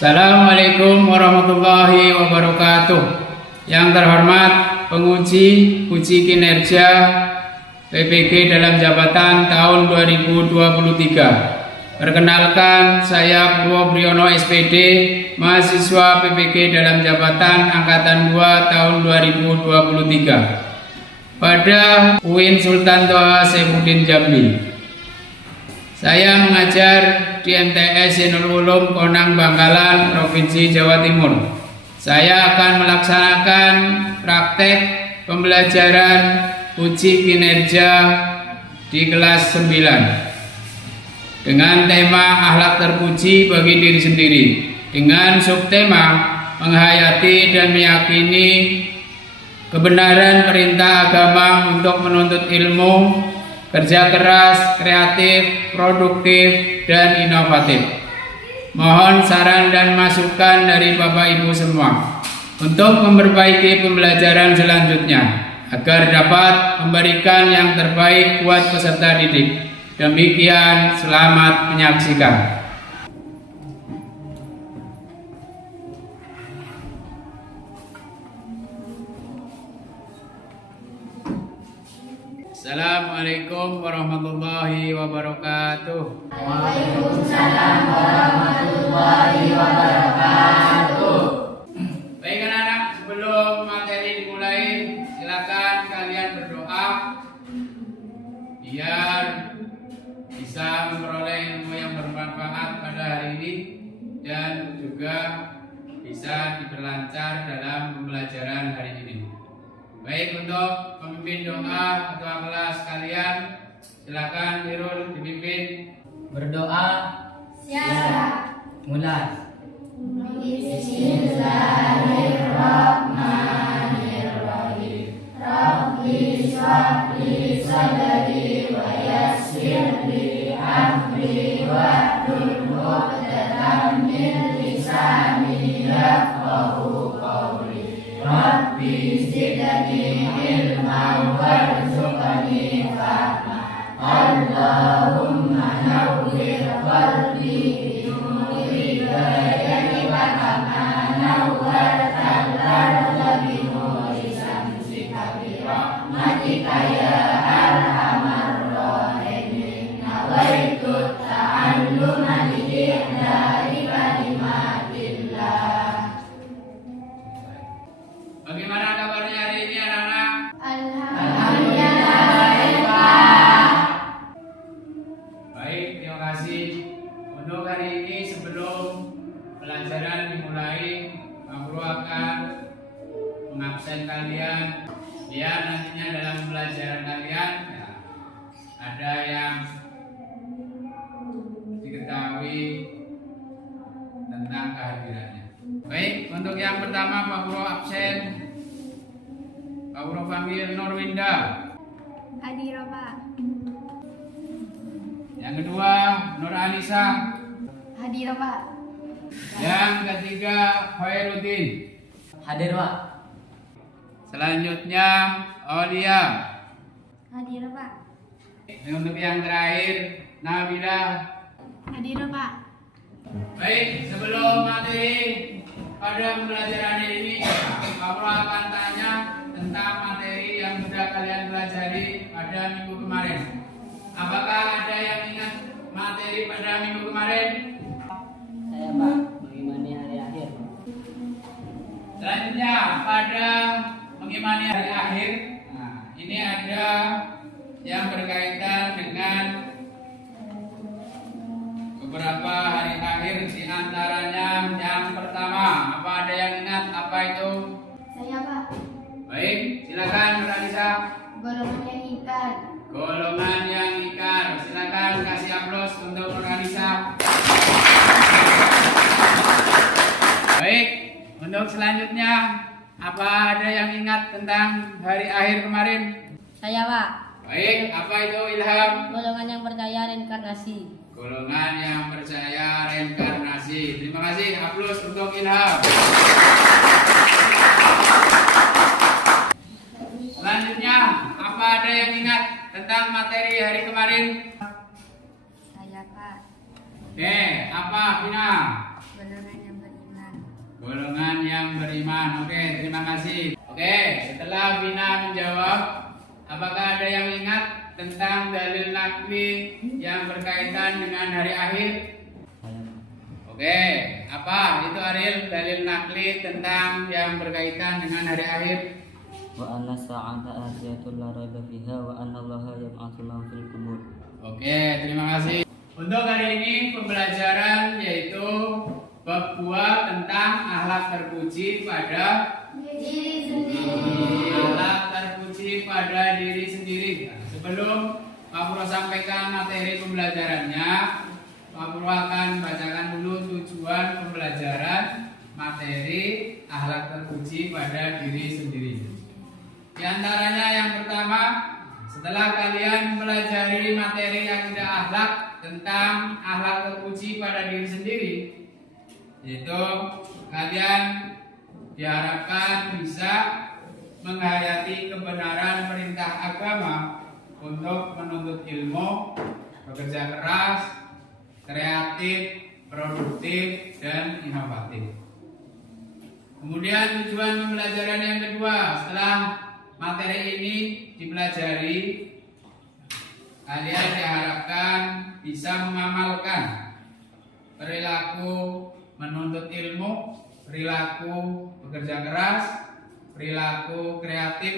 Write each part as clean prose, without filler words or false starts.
Assalamualaikum warahmatullahi wabarakatuh. Yang terhormat penguji uji kinerja PPG dalam jabatan tahun 2023. Perkenalkan, saya Purwo Priyono SPD, mahasiswa PPG dalam jabatan Angkatan 2 tahun 2023 pada UIN Sultan Toha Saifuddin Jambi. Saya mengajar di MTS Zainul Ulum Konang Bangkalan, Provinsi Jawa Timur. Saya akan melaksanakan praktek pembelajaran uji kinerja di kelas 9 dengan tema akhlak terpuji bagi diri sendiri, dengan subtema menghayati dan meyakini kebenaran perintah agama untuk menuntut ilmu, kerja keras, kreatif, produktif, dan inovatif. Mohon saran dan masukan dari Bapak Ibu semua untuk memperbaiki pembelajaran selanjutnya agar dapat memberikan yang terbaik buat peserta didik. Demikian, selamat menyaksikan. Assalamualaikum warahmatullahi wabarakatuh. Waalaikumsalam warahmatullahi wabarakatuh. Baik anak-anak, sebelum materi dimulai, silakan kalian berdoa biar bisa memperoleh ilmu yang bermanfaat pada hari ini dan juga bisa diperlancar dalam pembelajaran hari ini. Baik, untuk pemimpin doa ketua kelas kalian, silakan Irul dipimpin. Berdoa. Siap. Mulai. Bismillahirrahmanirrahim. Rabbi shrahli sadri wa yassir li amri wahlul 'uqdatam min lisani yafqahu qawli. Rabbi zidni ilman warzuqni fahma. Allahumma nawwir qalbi bi nuri hidayatika kama nawwartal arda bi nuri syamsika bi rahmatika ya arhamar rahimin. Nawaitu ta'alluma li ihdari kalimatillah. Bagaimana kabarnya hari ini anak-anak? Alhamdulillah baik, Pak. Baik, terima kasih. Untuk hari ini sebelum pelajaran dimulai, Pak Guru akan mengabsen kalian. Ya, nantinya dalam pelajaran kalian ya, ada yang diketahui tentang kehadirannya. Baik, untuk yang pertama Pak Guru absen. Pak Guru panggil Nurwinda. Hadir, Pak. Yang kedua Nur Anissa. Hadir, Pak. Yang ketiga Khairuddin. Hadir, Pak. Selanjutnya Aulia. Hadir, Pak. Untuk yang terakhir Nabila. Hadir, Pak. Baik, sebelum materi pada pembelajaran ini, Pak Guru akan tanya tentang materi yang sudah kalian pelajari pada minggu kemarin. Apakah ada yang ingat materi pada minggu kemarin? Saya, Pak, mengimani hari akhir. Selanjutnya pada mengimani hari akhir, nah, ini ada yang berkaitan dengan beberapa hari akhir, di antaranya yang pertama. Apa ada yang ingat apa itu? Saya, Pak. Baik, silakan Nur Anissa. Golongan yang ikan. Golongan yang ikar. Silakan kasih aplaus untuk Nur Anissa. Baik, untuk selanjutnya apa ada yang ingat tentang hari akhir kemarin? Saya, Pak. Baik, apa itu Ilham? Golongan yang percaya reinkarnasi. Golongan yang percaya reinkarnasi. Terima kasih, aplaus untuk Ilham. Selanjutnya, apa ada yang ingat tentang materi hari kemarin? Saya, Pak. Oke, apa Vina? Golongan yang beriman. yang beriman. Oke, terima kasih. Oke, setelah Vina menjawab, apakah ada yang ingat tentang dalil nakli yang berkaitan dengan hari akhir? Oke, apa itu Ariel dalil nakli tentang yang berkaitan dengan hari akhir? Wa anna sa'ata atiyatun la raiba fiha wa anna Allaha yab'atsu man fil qubur. Oke, terima kasih. Untuk hari ini pembelajaran yaitu bab 2 tentang akhlak terpuji pada Diri sendiri. akhlak terpuji pada diri sendiri. Nah, sebelum Pak Purwo sampaikan materi pembelajarannya, Pak Purwo akan bacakan dulu tujuan pembelajaran materi akhlak terpuji pada diri sendiri. Di antaranya yang pertama, setelah kalian mempelajari materi yang tidak akhlak tentang akhlak terpuji pada diri sendiri, yaitu kalian diharapkan bisa menghayati kebenaran perintah agama untuk menuntut ilmu, bekerja keras, kreatif, produktif, dan inovatif. Kemudian tujuan pembelajaran yang kedua, setelah materi ini dipelajari, kalian diharapkan bisa mengamalkan perilaku menuntut ilmu, perilaku bekerja keras, perilaku kreatif,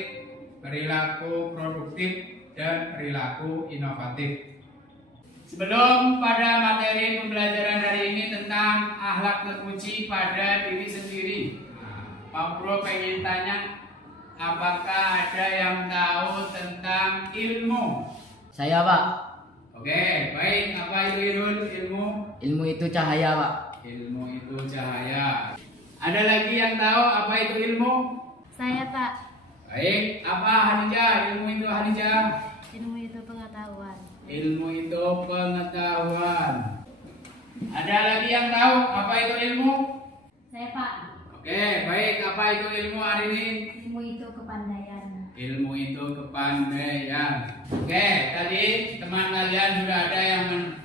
perilaku produktif, dan perilaku inovatif. Sebelum pada materi pembelajaran hari ini tentang akhlak terpuji pada diri sendiri, Pak Purwo pengen tanya, apakah ada yang tahu tentang ilmu? Saya, Pak. Oke, baik. Apa itu ilmu? Ilmu itu cahaya, Pak. Ilmu itu cahaya. Ada lagi yang tahu apa itu ilmu? Saya, Pak. Baik. Apa Hanijah? Ilmu itu Hanijah? Ilmu itu pengetahuan. Ilmu itu pengetahuan. Ada lagi yang tahu apa itu ilmu? Saya, Pak. Oke, baik. Apa itu ilmu hari ini? Ilmu itu kepandaian. Ilmu itu kepandaian. Oke, tadi teman kalian sudah ada yang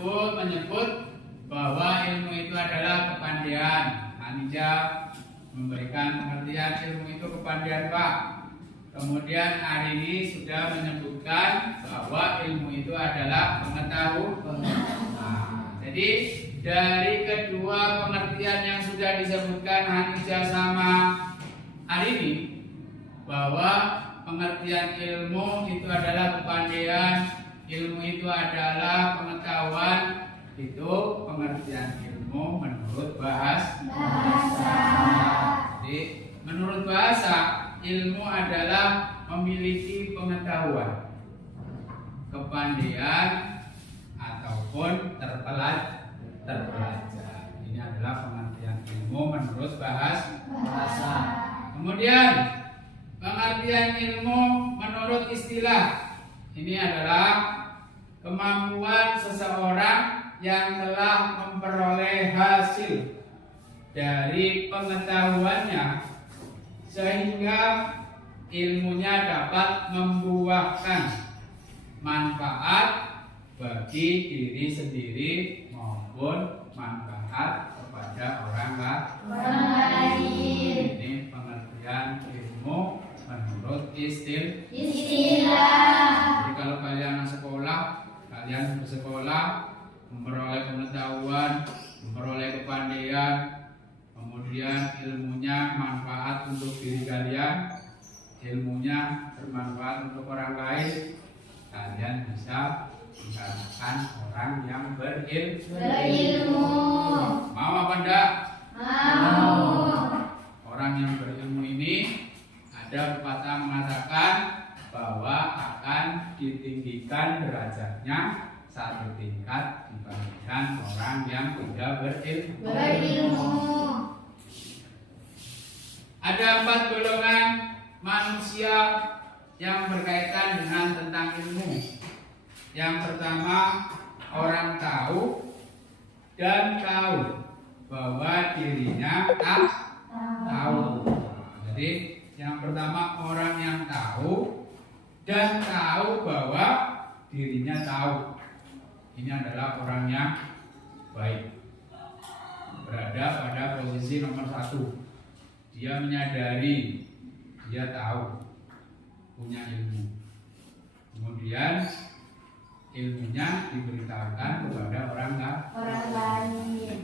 menyebut bahwa ilmu itu adalah kepandaian. Anija memberikan pengertian ilmu itu kepandaian, Pak. Kemudian hari ini sudah menyebutkan bahwa ilmu itu adalah pengetahuan. Nah, jadi dari kedua pengertian yang sudah disebutkan Hanija sama hari ini, bahwa pengertian ilmu itu adalah kepandaian, ilmu itu adalah pengetahuan, itu pengertian ilmu menurut bahasa. Jadi menurut bahasa, ilmu adalah memiliki pengetahuan, kepandaian, ataupun terpelajar. Ini adalah pengertian ilmu menurut bahasa. Kemudian pengertian ilmu menurut istilah, ini adalah kemampuan seseorang yang telah memperoleh hasil dari pengetahuannya sehingga ilmunya dapat membuahkan manfaat bagi diri sendiri maupun manfaat kepada orang lain. Ini pengertian ilmu menurut istilah. Jadi kalau kalian bersekolah, memperoleh pengetahuan, memperoleh kepandaian, kemudian ilmunya manfaat untuk diri kalian, ilmunya bermanfaat untuk orang lain, kalian bisa dikatakan orang yang berilmu. Mau apa enggak? Mau. Orang yang berilmu ini ada pepatah mengatakan bahwa akan ditinggikan derajatnya satu tingkat dibandingkan orang yang tidak berilmu. Ada 4 golongan manusia yang berkaitan dengan tentang ilmu. Yang pertama, orang tahu dan tahu bahwa dirinya tak tahu. Jadi yang pertama orang yang tahu dan tahu bahwa dirinya tahu. Ini adalah orang yang baik, berada pada posisi nomor 1. dia menyadari, dia tahu, punya ilmu. Kemudian ilmunya diberitahukan kepada orang lain.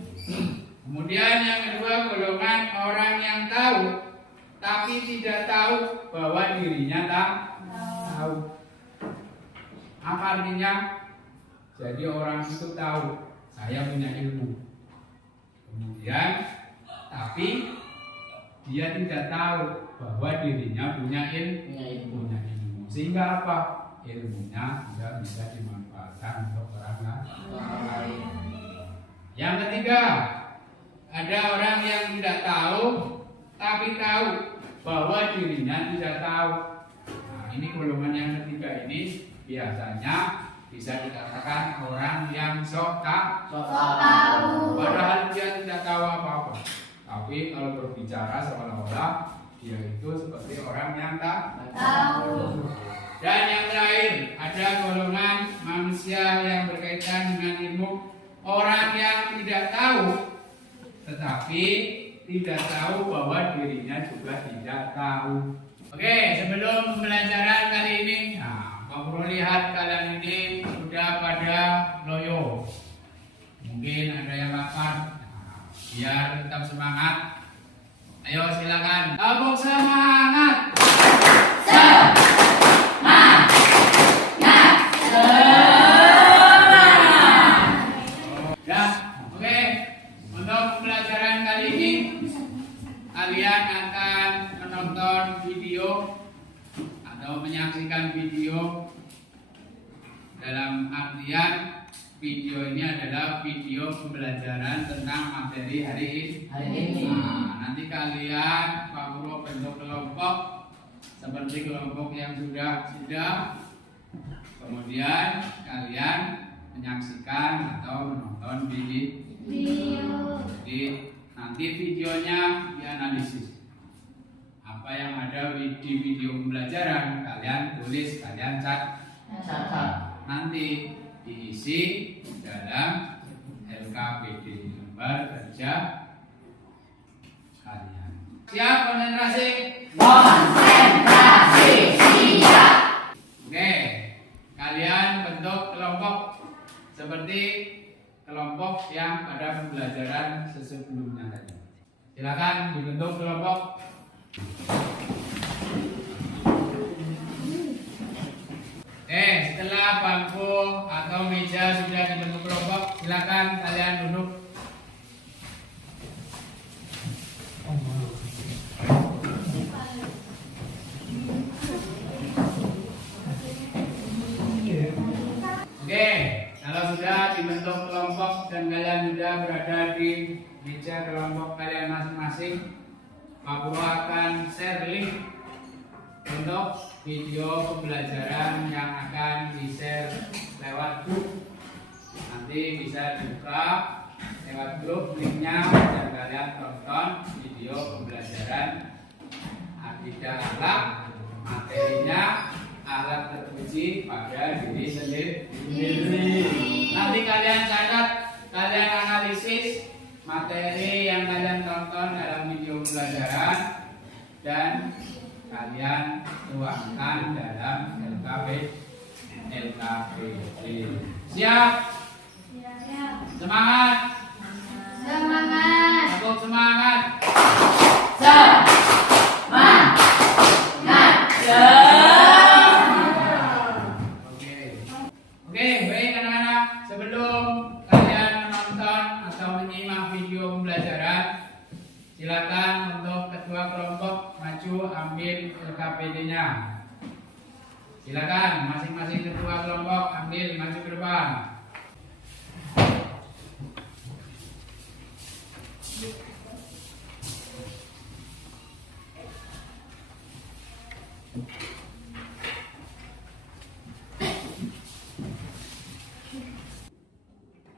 Kemudian yang kedua, golongan orang yang tahu tapi tidak tahu bahwa dirinya tahu. Apa artinya? Jadi orang itu tahu saya punya ilmu. Kemudian tapi dia tidak tahu bahwa dirinya punya ilmu. Sehingga apa? Ilmunya tidak bisa dimanfaatkan untuk orang lain. Yang ketiga, ada orang yang tidak tahu tapi tahu bahwa dirinya tidak tahu. Nah, ini golongan yang ketiga ini biasanya bisa dikatakan orang yang sok tahu. Padahal dia tidak tahu apa-apa. Tapi kalau berbicara seolah-olah dia itu seperti orang yang tahu. Dan yang terakhir, ada golongan manusia yang berkaitan dengan ilmu, orang yang tidak tahu tetapi tidak tahu bahwa dirinya juga tidak tahu. Oke, sebelum pembelajaran kali ini, kamu lihat kalian ini sudah pada loyo. Mungkin ada yang lapar. Biar tetap semangat. Ayo silakan. Tepuk semangat. Ya, oke. Untuk pembelajaran kali ini kalian akan menonton video atau menyaksikan video. Dalam artian video ini adalah video pembelajaran tentang materi hari ini. Nah, nanti kalian Pak Guru bentuk kelompok seperti kelompok yang sudah. Kemudian kalian menyaksikan atau menonton video. Jadi nanti videonya dianalisis. Apa yang ada di video pembelajaran kalian tulis, kalian catat. Nanti diisi dalam LKPD, lembar kerja kalian. Siap konsentrasi? Konsentrasi siap. Oke, kalian bentuk kelompok seperti kelompok yang pada pembelajaran sebelumnya tadi. Silakan dibentuk kelompok. Setelah bangku atau meja sudah dibentuk kelompok, silakan kalian duduk. Oke, kalau sudah dibentuk kelompok dan kalian sudah berada di meja kelompok kalian masing-masing, Pak Guru akan share link untuk video pembelajaran yang akan di-share lewat grup. Nanti bisa dibuka lewat grup linknya dan kalian tonton video pembelajaran akidah akhlak, materinya alat terpuji pada diri sendiri. Nanti kalian catat, kalian analisis materi yang kalian tonton dalam video pembelajaran dan kalian tuangkan dalam LKPD. Siap? Semangat? Tepuk semangat. Oke, baik anak-anak. Sebelum kalian menonton atau menyimak video pembelajaran, silakan untuk ketua kelompok maju ambil LKPD-nya. Silakan masing-masing ketua kelompok ambil maju ke depan.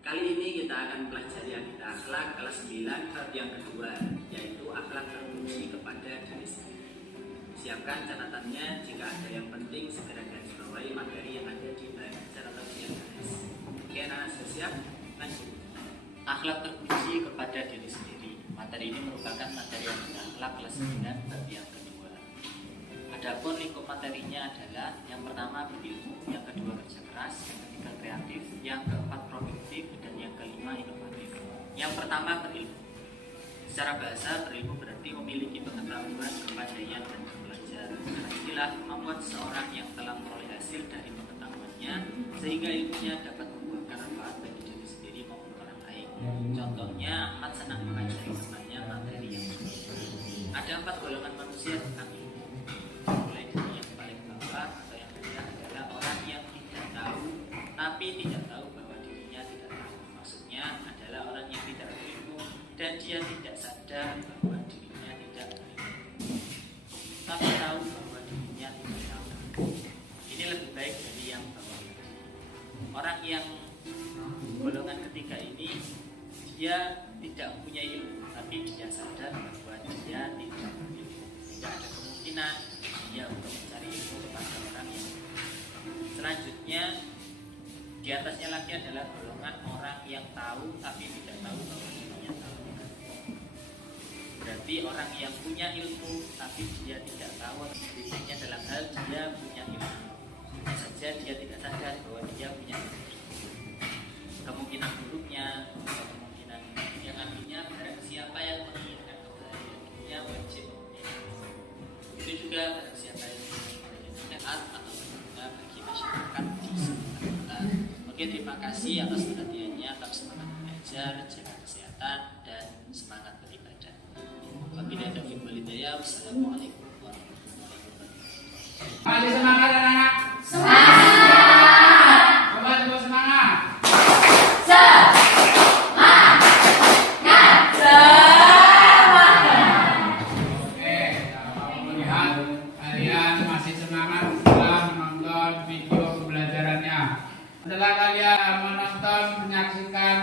Kali ini kita akan pelajari akidah akhlak kelas 9 bab yang kedua, yaitu akhlak terpuji kepada diri sendiri. Siapkan catatannya, jika ada yang penting segera garis bawahi materi yang ada di catatan yang garis. Oke, anak sudah siap? Lanjut. Akhlak terpuji kepada diri sendiri. Materi Materi ini merupakan materi akhlak kelas 9 bab yang kedua. Adapun lingkup materinya adalah yang pertama berilmu, yang kedua kerja keras, yang ketiga kreatif, yang keempat produktif, dan yang kelima inovatif. Yang pertama berilmu. Secara bahasa, berilmu berarti memiliki pengetahuan, kepandaian, dan belajar. Inilah kemampuan seseorang yang telah memperoleh hasil dari pengetahuannya sehingga ilmunya dapat membuahkan manfaat bagi diri sendiri maupun orang lain. Contohnya, amat senang mempelajari temannya materi yang berbeda. Ada 4 golongan manusia tentang ilmu. Mulai dari yang paling bawah atau yang rendah adalah orang yang tidak tahu tapi tidak tahu bahwa dirinya tidak tahu. Maksudnya adalah orang yang tidak berilmu dan dia tidak sadar bahwa dirinya tidak berilmu, tapi tahu bahwa dirinya tidak tahu. Ini lebih baik dari yang bawah. Orang yang golongan ketiga ini dia tidak punya ilmu, tapi dia sadar bahwa dia tidak berilmu. Tidak ada kemungkinan dia untuk mencari ilmu kepada orang yang selanjutnya. Di atasnya lagi adalah golongan orang yang tahu tapi tidak tahu bahwa dirinya tahu. Berarti orang yang punya ilmu tapi dia tidak tahu dirinya dalam hal dia punya ilmu. Saja dia tidak sadar bahwa dia punya ilmu. Kemungkinan buruknya atau kemungkinan yang artinya barang siapa yang menginginkan kebahagiaannya wajib mempunyai. Itu juga barang siapa yang menginginkan taat atau berguna bagi masyarakat di sekitar kita. Oke, terima kasih atas perhatiannya. Tetap semangat belajar, jaga kesehatan, dan semangat beribadah. Wabillahi taufiq wal hidayah. Wassalamualaikum warahmatullahi wabarakatuh. Masih semangat anak-anak? Semangat! Coba semangat! Oke, kalau melihat kalian masih semangat setelah menonton video pembelajarannya. Setelah kalian menonton, menyaksikan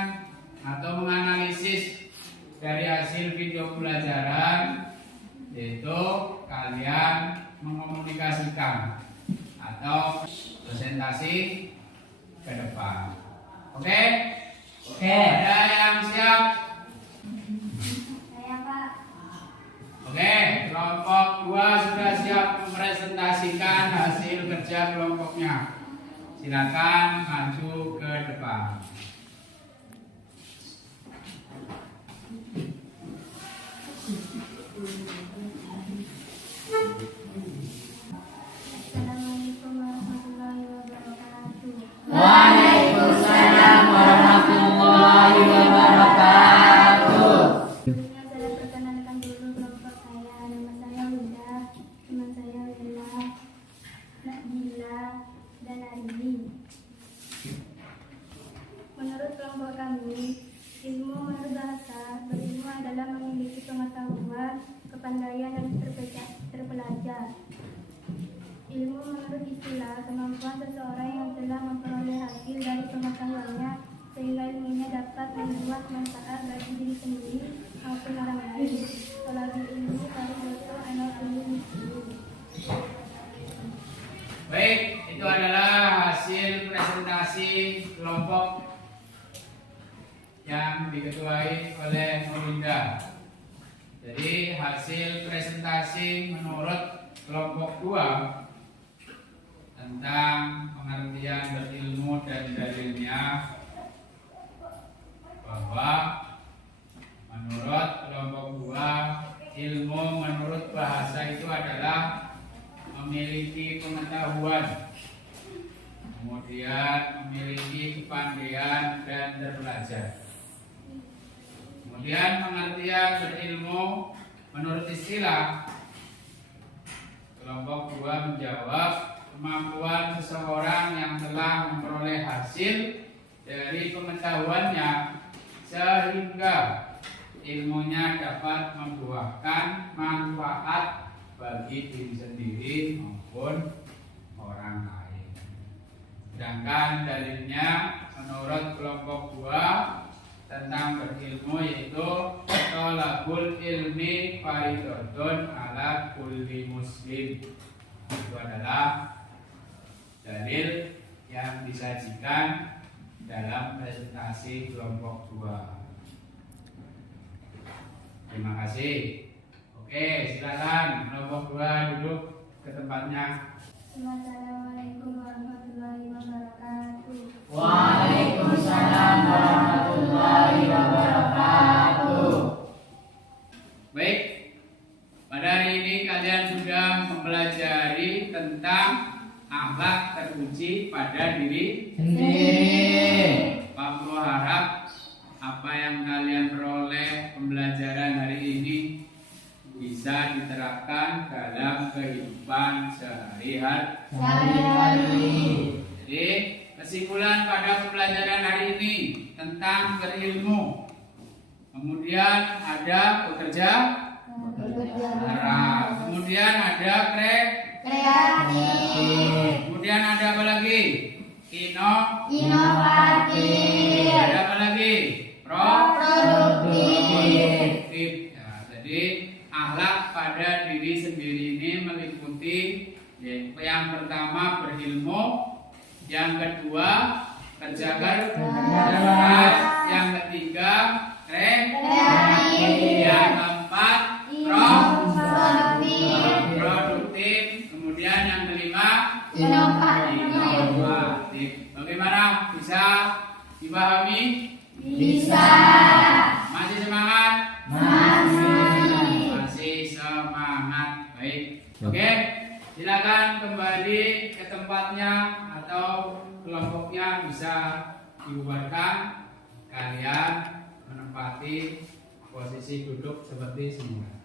atau menganalisis dari hasil video pembelajaran, yaitu kalian mengkomunikasikan atau presentasi ke depan. Oke? Oke. Ada yang siap? Saya Pak. Oke, kelompok 2 sudah siap mempresentasikan hasil kerja kelompoknya. Silakan maju ke depan. Assalamualaikum warahmatullahi wabarakatuh. Waalaikumsalam warahmatullahi wabarakatuh. Sebelumnya saya perkenalkan dulu kelompok saya. Nama saya Huda, teman saya Wila, Nabila, dan Arini. Menurut kelompok kami, ilmu menurut bahasa, berilmu adalah memiliki pengetahuan, kepandaian, dan terpelajar. Ilmu menurut istilah, kemampuan seseorang yang telah memperoleh hasil dari pengetahuannya sehingga ilmunya dapat membuat manfaat bagi diri sendiri maupun orang lain. Kalau ilmu baru betul anak ilmu. Baik, itu adalah hasil presentasi kelompok yang diketuai oleh Nurinda. Jadi hasil presentasi menurut kelompok 2 tentang pengertian berilmu dan dalilnya, bahwa menurut kelompok 2 ilmu menurut bahasa itu adalah memiliki pengetahuan, kemudian memiliki kepandaian dan berbelajar. Kemudian pengertian berilmu menurut istilah, kelompok 2 menjawab kemampuan seseorang yang telah memperoleh hasil dari pengetahuannya sehingga ilmunya dapat membuahkan manfaat bagi diri sendiri maupun orang lain. Sedangkan dalilnya menurut kelompok 2 tentang berilmu yaitu tolabul ilmi faridotun ala kulli muslim. Itu adalah dalil yang disajikan dalam presentasi kelompok 2. Terima kasih. Oke, silakan kelompok 2 duduk ke tempatnya. Assalamualaikum warahmatullahi wabarakatuh. Waalaikumsalam warahmatullahi wabarakatuh. Baik, pada hari ini kalian sudah mempelajari tentang akhlak terpuji pada diri. Pak Pro harap apa yang kalian peroleh pembelajaran hari ini bisa diterapkan dalam kehidupan sehari-hari. Jadi kesimpulan pada pembelajaran hari ini tentang berilmu. Kemudian ada bekerja keras. Kemudian ada kreatif. Kemudian ada apa lagi? Inovatif. Ada apa lagi? Produktif. Ya, jadi akhlak pada diri sendiri ini meliputi yang pertama berilmu, yang kedua kerja keras, yang ketiga kreatif, yang keempat produktif, kemudian yang kelima inovatif. Bagaimana? Bisa dipahami? Bisa. Masih semangat? Masih semangat. Baik. Oke, silakan kembali ke tempatnya atau kelompoknya bisa dibubarkan. Kalian menempati posisi duduk seperti semula.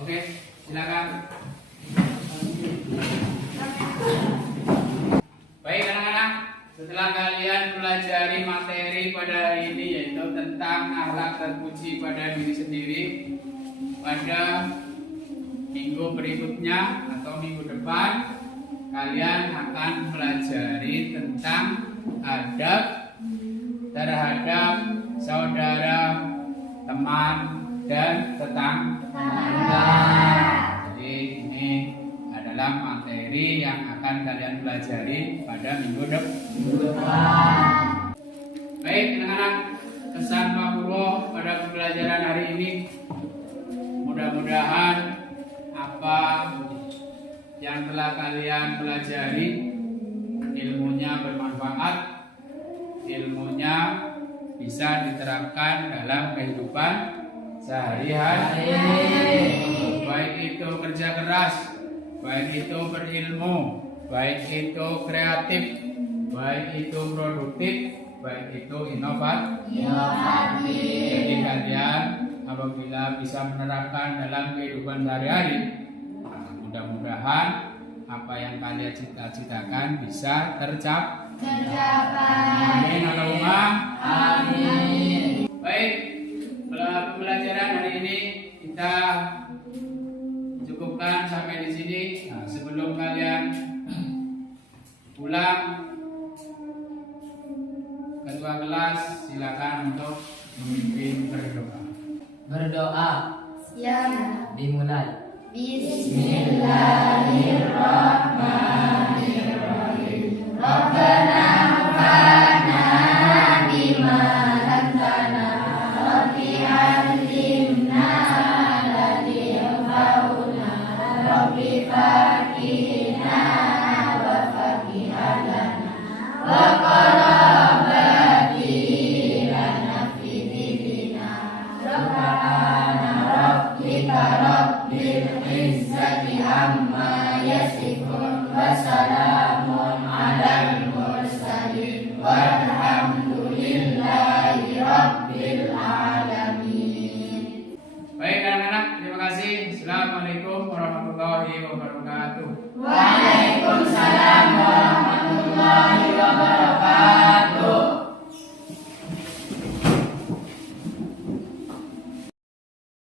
Oke, silakan. Baik anak-anak, setelah kalian pelajari materi pada hari ini yaitu tentang akhlak terpuji pada diri sendiri, pada minggu berikutnya atau minggu depan kalian akan pelajari tentang adab terhadap saudara, teman, dan tetangga. Jadi ini adalah materi yang akan kalian pelajari pada minggu depan. Baik anak-anak, pesan Pak Purwo pada pembelajaran hari ini, mudah-mudahan apa yang telah kalian pelajari ilmunya bermanfaat, ilmunya bisa diterapkan dalam kehidupan sehari-hari. Baik itu kerja keras, baik itu berilmu, baik itu kreatif, baik itu produktif, baik itu inovatif. Jadi kalian apabila bisa menerapkan dalam kehidupan sehari-hari, mudah-mudahan apa yang kalian cita-citakan bisa tercapai. Amin. Allahumma amin. Baik, pembelajaran hari ini kita cukupkan sampai di sini. Nah, sebelum kalian pulang, ketua kelas silakan untuk memimpin berdoa. Berdoa. Siap. Dimulai. Bismillahirrahmanirrahim. Rabbana anfa'na bima 'allamtana Rabbi 'allimna alladhi yanfa'una Rabbi faqihna wa faqihana wa qarabati lana fi dinina Rabbana rabbika rabbil izzati amma yasifun wa salamun alal mursalin walhamdulillahi rabbil alamin. Baik anak-anak, terima kasih. Assalamualaikum warahmatullahi wabarakatuh. Waalaikumsalam warahmatullahi wabarakatuh.